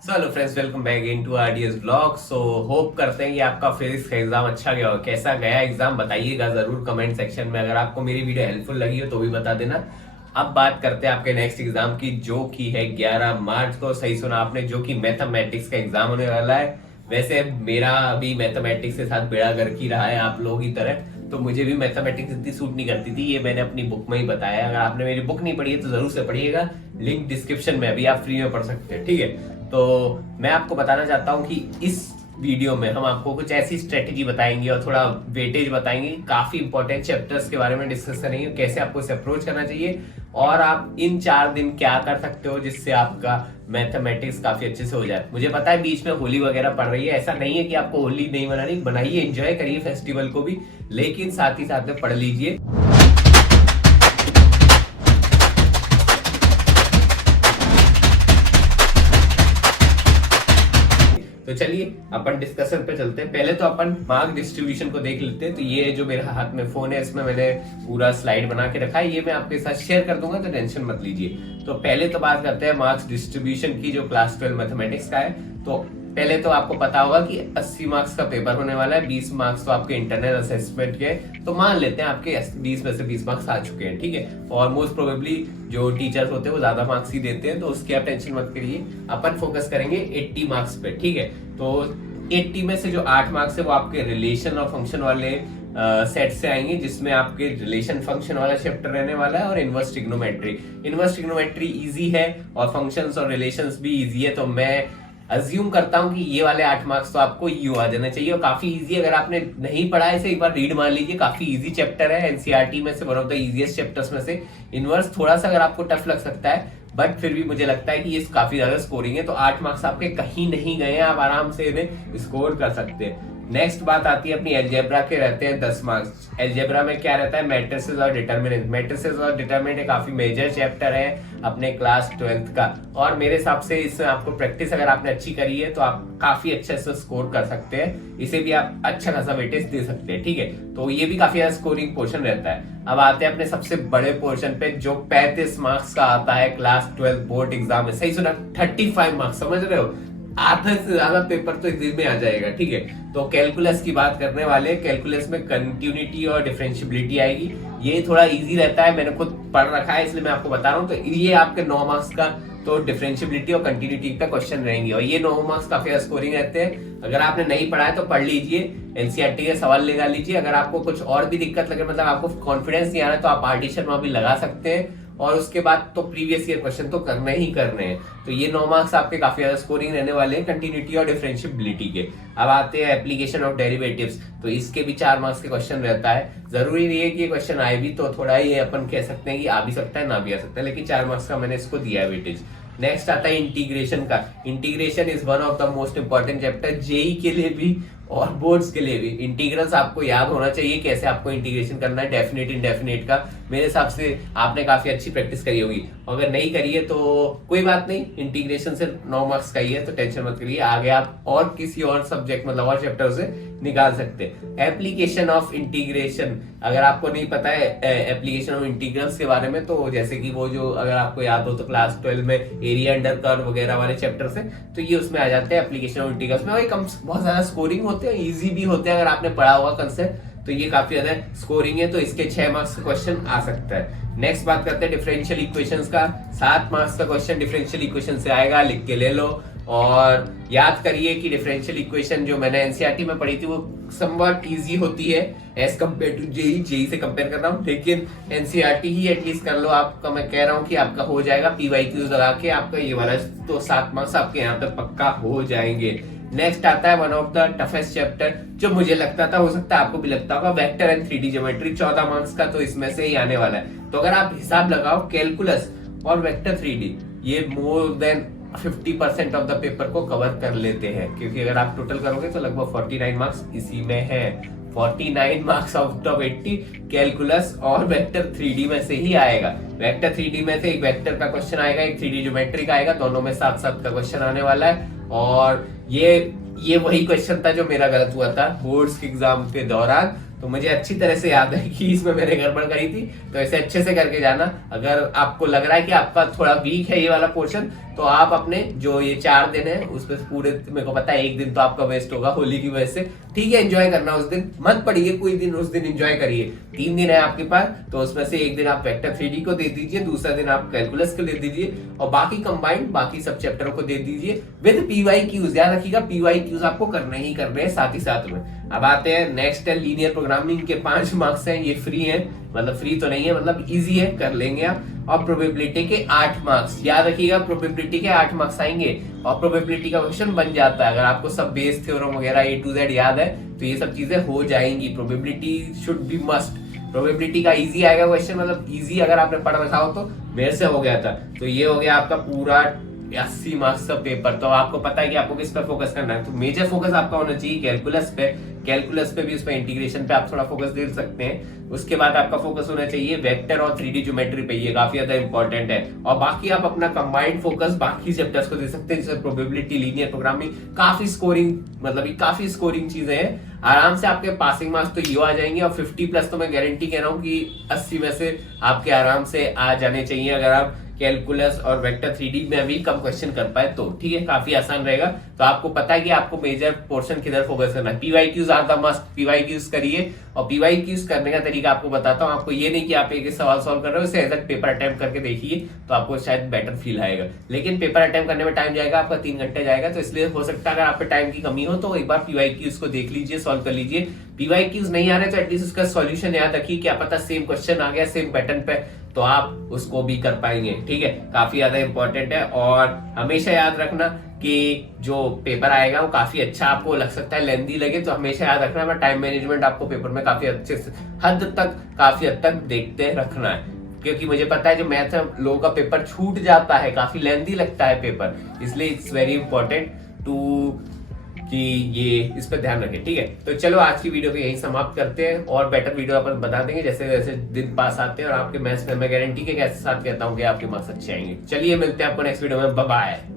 So hello friends, welcome back in to RDS blog. So hope करते हैं कि आपका फिजिक्स का एग्जाम अच्छा गया हो। कैसा गया एग्जाम बताइएगा जरूर कमेंट सेक्शन में। अगर आपको मेरी वीडियो हेल्पफुल लगी हो तो भी बता देना। अब बात करते हैं आपके नेक्स्ट एग्जाम की, जो कि है 11 मार्च को। सही सुना आपने, जो कि मैथमेटिक्स का एग्जाम होने वाला है। वैसे मेरा अभी मैथमेटिक्स के साथ बेड़ा गर्क ही रहा है आप लोगों की तरह, तो मुझे भी मैथमेटिक्स इतनी सूट नहीं करती थी। ये मैंने अपनी बुक में ही बताया। अगर आपने मेरी बुक नहीं पढ़ी है तो जरूर से पढ़िएगा, लिंक डिस्क्रिप्शन में, अभी आप फ्री में पढ़ सकते हैं। ठीक है, तो मैं आपको बताना चाहता हूं कि इस वीडियो में हम आपको कुछ ऐसी स्ट्रेटेजी बताएंगे और थोड़ा वेटेज बताएंगे। काफी इंपॉर्टेंट चैप्टर्स के बारे में डिस्कस करेंगे, कैसे आपको इसे अप्रोच करना चाहिए और आप इन 4 दिन क्या कर सकते हो जिससे आपका मैथमेटिक्स काफी अच्छे से हो जाए। मुझे पता है बीच में होली वगैरह पड़ रही है, ऐसा नहीं है कि आपको होली नहीं मनानी, बनाइए, एंजॉय करिए फेस्टिवल को भी, लेकिन साथ ही साथ में पढ़ लीजिए। तो चलिए अपन डिस्कशन पे चलते हैं। पहले तो अपन मार्क डिस्ट्रीब्यूशन को देख लेते हैं। तो ये जो मेरे हाथ में फोन है, इसमें मैंने पूरा स्लाइड बना के रखा है, ये मैं आपके साथ शेयर कर दूंगा, तो टेंशन मत लीजिए। तो पहले तो बात करते हैं मार्क्स डिस्ट्रीब्यूशन की, जो क्लास 12 मैथमेटिक्स का है। तो पहले तो आपको पता होगा कि 80 मार्क्स का पेपर होने वाला है। 20 मार्क्स तो आपके इंटरनल असेसमेंट के, तो मान लेते हैं आपके 20 में से 20 मार्क्स आ चुके हैं। ठीक है, और मोस्ट प्रोबेबली जो टीचर्स होते हैं वो ज्यादा मार्क्स ही देते हैं, तो उसकी आप टेंशन मत करिए। अपन फोकस करेंगे 80 मार्क्स पे। ठीक है, तो 80 में से जो 8 मार्क्स है वो आपके रिलेशन और फंक्शन वाले सेट से आएंगे, जिसमें आपके रिलेशन फंक्शन वाला चैप्टर रहने वाला है, और inverse trigonometry. Inverse trigonometry easy है और फंक्शंस और रिलेशंस भी इजी है, तो मैं अज्यूम करता हूं कि ये वाले 8 मार्क्स तो आपको यू आ जाना चाहिए। और काफी इजी, अगर आपने नहीं पढ़ा है इसे एक बार रीड मार लीजिए, काफी इजी चैप्टर है, एनसीईआरटी में से one of the easiest chapters में से। इनवर्स थोड़ा सा अगर आपको टफ लग सकता है, बट फिर भी मुझे लगता है कि ये काफी ज्यादा स्कोरिंग है, तो 8 मार्क्स आपके कहीं नहीं गए हैं, आप आराम से इन्हें स्कोर कर सकते हैं। नेक्स्ट बात आती है अपनी एल्जेब्रा के, रहते हैं 10 मार्क्स। एल्जेब्रा में क्या रहता है, मैट्रिसेस और डिटरमिनेंट। मैट्रिसेस और डिटरमिनेंट काफी मेजर चैप्टर है अपने क्लास 12th का, और मेरे हिसाब से इसमें आपको प्रैक्टिस अगर आपने अच्छी करी है तो आप काफी अच्छे से स्कोर कर सकते हैं। इसे भी आप अच्छा खासा वेटेज दे सकते हैं। ठीक है, तो ये भी काफी ज्यादा स्कोरिंग पोर्शन रहता है। अब आते हैं अपने सबसे बड़े पोर्शन पे, जो 35 मार्क्स का आता है क्लास 12 बोर्ड एग्जाम में। सही सुना, 35 मार्क्स, समझ रहे हो, आधा से ज्यादा पेपर तो इस दिन में आ जाएगा। ठीक है, तो कैलकुलस की बात करने वाले, कैलकुलस में कंटिन्यूटी और डिफरेंशियबिलिटी आएगी। ये थोड़ा इजी रहता है, मैंने खुद पढ़ रखा है इसलिए मैं आपको बता रहा हूँ। तो ये आपके 9 मार्क्स का तो डिफरेंशियबिलिटी और कंटिन्यूटी का क्वेश्चन रहेंगे, और ये 9 मार्क्स काफी स्कोरिंग रहते हैं। अगर आपने नहीं पढ़ा है तो पढ़ लीजिए, एनसीईआरटी के सवाल लगा लीजिए। अगर आपको कुछ और भी दिक्कत लगे, मतलब आपको कॉन्फिडेंस नहीं आ रहा है, तो आप पार्टीशन में भी लगा सकते हैं, और उसके बाद तो प्रीवियस ईयर क्वेश्चन तो करने ही करने हैं। तो ये 9 मार्क्स आपके काफी ज्यादा स्कोरिंग रहने वाले हैं कंटिन्यूटी और डिफरेंशियबिलिटी के। अब आते हैं एप्लीकेशन ऑफ डेरिवेटिव्स, तो इसके भी 4 मार्क्स के क्वेश्चन रहता है। जरूरी नहीं है कि ये क्वेश्चन आए भी, तो थोड़ा ये अपन कह सकते हैं कि आ भी सकता है, ना भी आ सकता है, लेकिन 4 मार्क्स का मैंने इसको दिया है वेटेज। नेक्स्ट आता है इंटीग्रेशन का। Integration is one of the most important chapter, JEE के लिए भी और बोर्ड्स के लिए भी। इंटीग्रल्स आपको याद होना चाहिए, कैसे आपको इंटीग्रेशन करना है, डेफिनेट इनडेफिनेट का। मेरे हिसाब से आपने काफी अच्छी प्रैक्टिस करी होगी, अगर नहीं करी है तो कोई बात नहीं, इंटीग्रेशन से 9 मार्क्स का ही है, तो टेंशन मत करिए। आगे आप और किसी और सब्जेक्ट, मतलब और चैप्टर से निकाल सकते हैं। एप्लीकेशन ऑफ इंटीग्रेशन, अगर आपको नहीं पता है एप्लीकेशन ऑफ इंटीग्रल्स के बारे में, तो जैसे कि वो जो, अगर आपको याद हो तो क्लास 12 में एरिया अंडर कर्व वगैरह वाले चैप्टर से, तो ये उसमें आ जाते हैं एप्लीकेशन ऑफ इंटीग्रल्स में। वही कम बहुत ज्यादा स्कोरिंग होते हैं, इजी भी होते हैं, अगर आपने पढ़ा हुआ कंसेप्ट तो ये काफी ज्यादा स्कोरिंग है, तो इसके 6 मार्क्स का क्वेश्चन आ सकता है। नेक्स्ट बात करते हैं डिफरेंशियल इक्वेशंस का। 7 मार्क्स का क्वेश्चन डिफरेंशियल इक्वेशन से आएगा, लिख के ले लो। और याद करिए कि डिफरेंशियल इक्वेशन जो मैंने एनसीईआरटी में पढ़ी थी वो समवट इजी होती है as compare to JEE. JEE से कंपेयर कर रहा हूँ, लेकिन एनसीईआरटी ही एटलीस्ट कर लो। आपका मैं कह रहा हूँ कि आपका हो जाएगा, पीवाईक्यूज लगा के आपका ये वाला तो 7 मार्क्स आपके यहाँ पे पक्का हो जाएंगे। नेक्स्ट आता है one of the toughest chapter, जो मुझे लगता था, हो सकता है आपको भी लगता होगा, vector and 3D geometry. 14 marks का तो इसमें से ही आने वाला है। तो अगर आप हिसाब लगाओ, कैलकुलस और वेक्टर 3D ये more than 50% of the paper को कवर कर लेते हैं, क्योंकि अगर आप टोटल करोगे तो लगभग 49 मार्क्स इसी में है। 49 मार्क्स आउट ऑफ 80 कैलकुलस और वेक्टर 3D में से ही आएगा। वेक्टर 3D में से एक वेक्टर का क्वेश्चन आएगा, एक 3D ज्योमेट्री का आएगा, दोनों में साथ साथ का क्वेश्चन आने वाला है। और ये वही क्वेश्चन था जो मेरा गलत हुआ था बोर्ड्स के एग्जाम के दौरान। तो मुझे अच्छी तरह से याद है कि इसमें मैंने गड़बड़ करी थी। तो ऐसे अच्छे से करके जाना। अगर आपको लग रहा है कि आपका थोड़ा वीक है ये वाला पोर्शन, तो आप अपने जो ये 4 दिन है उसमें पूरे, मेरे को पता है 1 दिन तो आपका वेस्ट होगा होली की वजह से, ठीक है, एंजॉय करना उस दिन, मत पढ़िए कोई दिन, उस दिन एंजॉय करिए। 3 दिन है आपके पास, तो उसमें से 1 दिन आप वेक्टर 3D को दे दीजिए, दूसरा दिन आप कैलकुलस को दे दीजिए, और बाकी कंबाइंड बाकी सब चैप्टरों को दे दीजिए विद PYQs। याद रखिएगा PYQs आपको करने ही करने हैं साथ ही साथ में। अब आते हैं नेक्स्ट है लीनियर प्रोग्रामिंग के 5 मार्क्स हैं, ये फ्री है, मतलब फ्री तो नहीं है, मतलब इजी है, कर लेंगे आप। और प्रोबेबिलिटी के 8 मार्क्स, याद रखिएगा प्रोबेबिलिटी के 8 मार्क्स आएंगे, और प्रोबेबिलिटी का क्वेश्चन बन जाता है। अगर आपको सब बेस थ्योरम वगैरह A to Z याद है तो ये सब चीजें हो जाएंगी। Probability should be must. Probability का इजी आएगा क्वेश्चन, मतलब इजी अगर आपने पढ़ रखा हो तो, मेरे से हो गया था। तो ये हो गया आपका पूरा 80 मार्क्स का पेपर। तो आपको पता है कि आपको किस पर फोकस करना है। तो मेजर फोकस आपका होना चाहिए कैलकुलस पे, कैलकुलस पे भी, उसमें इंटीग्रेशन पे आप थोड़ा फोकस दे सकते हैं। उसके बाद आपका फोकस होना चाहिए वेक्टर और 3D ज्योमेट्री पे, ये काफी ज्यादा इंपॉर्टेंट है। और बाकी आप अपना कंबाइंड फोकस बाकी चैप्टर्स को दे सकते हैं, जैसे प्रोबेबिलिटी, लीनियर प्रोग्रामिंग, काफी स्कोरिंग, मतलब काफी स्कोरिंग चीजें हैं। आराम से आपके पासिंग मार्क्स तो ये आ जाएंगे, और 50 प्लस तो मैं गारंटी कह रहा हूँ कि 80 में से आपके आराम से आ जाने चाहिए, अगर आप कैलकुलस और वेक्टर 3D में भी कम क्वेश्चन कर पाए तो, ठीक है, काफी आसान रहेगा। तो आपको पता है कि आपको मेजर पोर्शन किधर फोकस करना है। PYQs are the must, PYQs करिए। और PYQs करने का तरीका आपको बताता हूँ। आपको ये नहीं कि आप एक सवाल सॉल्व कर रहे हो, इसे एज पेपर अटेम्प्ट करके देखिए, तो आपको शायद बेटर फील आएगा। लेकिन पेपर अटेम्प्ट करने में टाइम जाएगा आपका, 3 घंटे जाएगा, तो इसलिए हो सकता है अगर आप पे टाइम की कमी हो तो एक बार PYQs को देख लीजिए, सॉल्व कर लीजिए। PYQs नहीं आ रहे तो एटलीस्ट उसका सॉल्यूशन याद रखिए, क्या पता सेम क्वेश्चन आ गया सेम पैटर्न पे, तो आप उसको भी कर पाएंगे, ठीक है, काफी ज्यादा इंपॉर्टेंट है। और हमेशा याद रखना कि जो पेपर आएगा वो काफी अच्छा आपको लग सकता है, लेंदी लगे तो हमेशा याद रखना टाइम मैनेजमेंट आपको पेपर में काफी अच्छे से काफी हद तक देखते रखना है। क्योंकि मुझे पता है जो मैथ लोगों का पेपर छूट जाता है, काफी लेंदी लगता है पेपर, इसलिए इट्स वेरी इंपॉर्टेंट टू कि ये इस पर ध्यान रखें, ठीक है। तो चलो आज की वीडियो को यही समाप्त करते हैं, और बेटर वीडियो अपन बता देंगे जैसे जैसे दिन पास आते हैं, और आपके मैथ्स में मैं गारंटी के साथ कहता हूँ कि आपके मार्क्स अच्छे आएंगे। चलिए मिलते हैं आपको नेक्स्ट वीडियो में, बाय बाय।